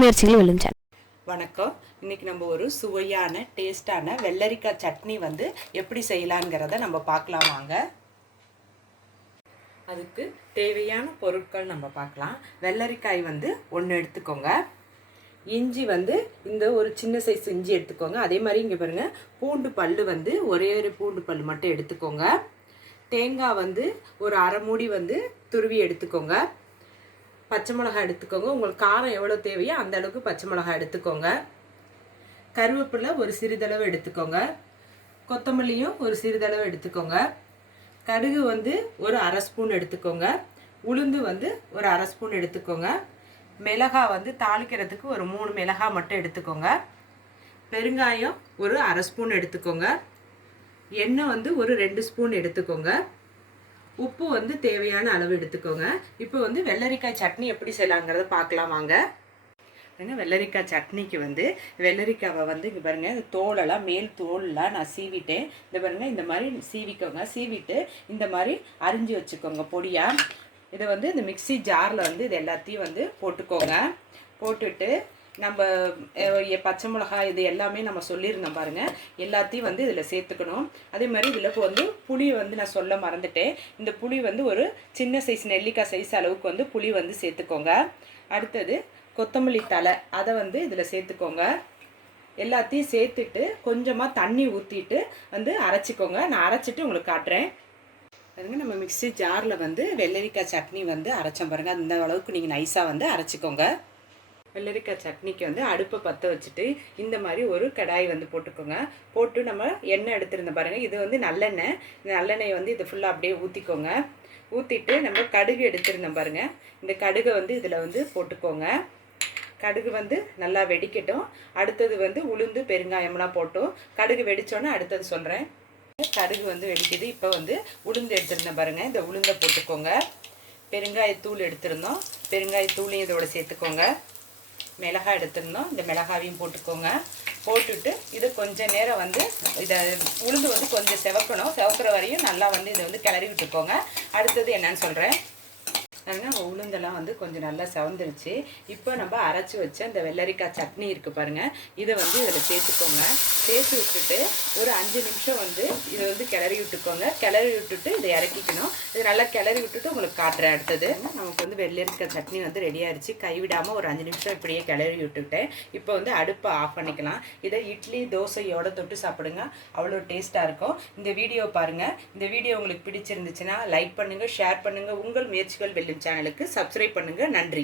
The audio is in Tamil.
முயற்சிகளும் விழுந்தன வணக்கம். இன்னைக்கு நம்ம ஒரு சுவையான டேஸ்டான வெள்ளரிக்காய் சட்னி வந்து எப்படி செய்யலாங்கிறத நம்ம பார்க்கலாம் வாங்க. அதுக்கு தேவையான பொருட்கள் நம்ம பார்க்கலாம். வெள்ளரிக்காய் வந்து ஒன்று எடுத்துக்கோங்க. இஞ்சி வந்து இந்த ஒரு சின்ன சைஸ் இஞ்சி எடுத்துக்கோங்க. அதே மாதிரி இங்கே பாருங்கள் பூண்டு பல்லு வந்து ஒரே ஒரு பூண்டு பல் மட்டும் எடுத்துக்கோங்க. தேங்காய் வந்து ஒரு அரை மூடி வந்து துருவி எடுத்துக்கோங்க. பச்சை மிளகாய் எடுத்துக்கோங்க. உங்களுக்கு காரம் எவ்வளோ தேவையோ அந்த அளவுக்கு பச்சை மிளகாய் எடுத்துக்கோங்க. கருவேப்பிலை ஒரு சிறிதளவு எடுத்துக்கோங்க. கொத்தமல்லியும் ஒரு சிறிதளவு எடுத்துக்கோங்க. கடுகு வந்து ஒரு அரை ஸ்பூன் எடுத்துக்கோங்க. உளுந்து வந்து ஒரு அரை ஸ்பூன் எடுத்துக்கோங்க. மிளகாய் வந்து தாளிக்கிறதுக்கு ஒரு மூணு மிளகாய் மட்டும் எடுத்துக்கோங்க. பெருங்காயம் ஒரு அரை ஸ்பூன் எடுத்துக்கோங்க. எண்ணெய் வந்து ஒரு ரெண்டு ஸ்பூன் எடுத்துக்கோங்க. உப்பு வந்து தேவையான அளவு எடுத்துக்கோங்க. இப்போ வந்து வெள்ளரிக்காய் சட்னி எப்படி செய்யலாங்கிறத பார்க்கலாம் வாங்க. ஏன்னா வெள்ளரிக்காய் சட்னிக்கு வந்து வெள்ளரிக்காவை வந்து இங்கே பாருங்கள் தோலெல்லாம் மேல் தோலெலாம் நான் சீவிட்டேன். இந்த பாருங்கள் இந்த மாதிரி சீவிக்கோங்க. சீவிட்டு இந்த மாதிரி அரிஞ்சு வச்சுக்கோங்க பொடியாக இதை வந்து இந்த மிக்ஸி ஜாரில் வந்து இது எல்லாத்தையும் வந்து போட்டுக்கோங்க. போட்டுட்டு நம்ம எ- பச்சை மிளகாய் இது எல்லாமே நம்ம சொல்லியிருந்தோம் பாருங்கள் எல்லாத்தையும் வந்து இதில் சேர்த்துக்கணும். அதே மாதிரி இதில் வந்து புளி வந்து நான் சொல்ல மறந்துட்டேன். இந்த புளி வந்து ஒரு சின்ன சைஸ் நெல்லிக்காய் சைஸ் அளவுக்கு வந்து புளி வந்து சேர்த்துக்கோங்க. அடுத்தது கொத்தமல்லி தலை அதை வந்து இதில் சேர்த்துக்கோங்க. எல்லாத்தையும் சேர்த்துட்டு கொஞ்சமாக தண்ணி ஊற்றிட்டு வந்து அரைச்சிக்கோங்க. நான் அரைச்சிட்டு உங்களுக்கு காட்டுறேன். பாருங்க நம்ம மிக்ஸி ஜாரில் வந்து வெள்ளரிக்காய் சட்னி வந்து அரைச்சோம் பாருங்கள் அந்த அளவுக்கு நீங்கள் நைஸாக வந்து அரைச்சிக்கோங்க. வெள்ளரிக்காய் சட்னிக்கு வந்து அடுப்பை பற்ற வச்சுட்டு இந்த மாதிரி ஒரு கடாய் வந்து போட்டுக்கோங்க. போட்டு நம்ம எண்ணெய் எடுத்துருந்தோம் பாருங்கள் இது வந்து நல்லெண்ணெய். இந்த நல்லெண்ணெயை வந்து இது ஃபுல்லாக அப்படியே ஊற்றிக்கோங்க ஊற்றிட்டு நம்ம கடுகு எடுத்திருந்தோம் பாருங்கள் இந்த கடுகை வந்து இதில் வந்து போட்டுக்கோங்க. கடுகு வந்து நல்லா வெடிக்கட்டும். அடுத்தது வந்து உளுந்து பெருங்காயம்லாம் போட்டோம். கடுகு வெடிச்சோன்னே அடுத்தது சொல்கிறேன் கடுகு வந்து வெடிக்குது. இப்போ வந்து உளுந்து எடுத்துருந்தேன் பாருங்கள் இந்த உளுந்தை போட்டுக்கோங்க. பெருங்காயத்தூள் எடுத்திருந்தோம். பெருங்காயத்தூளையும் இதோட சேர்த்துக்கோங்க. மிளகாய் எடுத்துருந்தோம் இந்த மிளகாவையும் போட்டுக்கோங்க. போட்டுட்டு இது கொஞ்சம் நேரம் வந்து இதை உளுந்து வந்து கொஞ்சம் செவக்கணும். செவக்கிற வரையும் நல்லா வந்து இதை வந்து கிளறி விட்டுக்கோங்க. அடுத்தது என்னன்னு சொல்கிறேன் அதனால் உளுந்தெல்லாம் வந்து கொஞ்சம் நல்லா செவந்துருச்சு. இப்போ நம்ம அரைச்சி வச்ச இந்த வெள்ளரிக்காய் சட்னி இருக்குது பாருங்கள் இதை வந்து இதில் சேர்த்துக்கோங்க. சேர்த்து விட்டுட்டு ஒரு அஞ்சு நிமிஷம் வந்து இதை வந்து கிளறி விட்டுக்கோங்க. கிளறி விட்டுட்டு இதை இறக்கிக்கணும். இது நல்லா கிளறி விட்டுட்டு உங்களுக்கு காட்டுறேன் அடுத்தது. நமக்கு வந்து வெள்ளரிக்காய் சட்னி வந்து ரெடி ஆயிடுச்சு கைவிடாமல் ஒரு அஞ்சு நிமிஷம் இப்படியே கிளறி விட்டுக்கிட்டேன் இப்போ வந்து அடுப்பை ஆஃப் பண்ணிக்கலாம். இதை இட்லி தோசையோட தொட்டு சாப்பிடுங்க. அவ்வளோ டேஸ்ட்டாக இருக்கும். இந்த வீடியோ பாருங்கள் இந்த வீடியோ உங்களுக்கு பிடிச்சிருந்துச்சுன்னா லைக் பண்ணுங்கள் ஷேர் பண்ணுங்கள் உங்கள் முயற்சிகள் வெல்லும் சேனலுக்கு சப்ஸ்கிரைப் பண்ணுங்கள் நன்றி.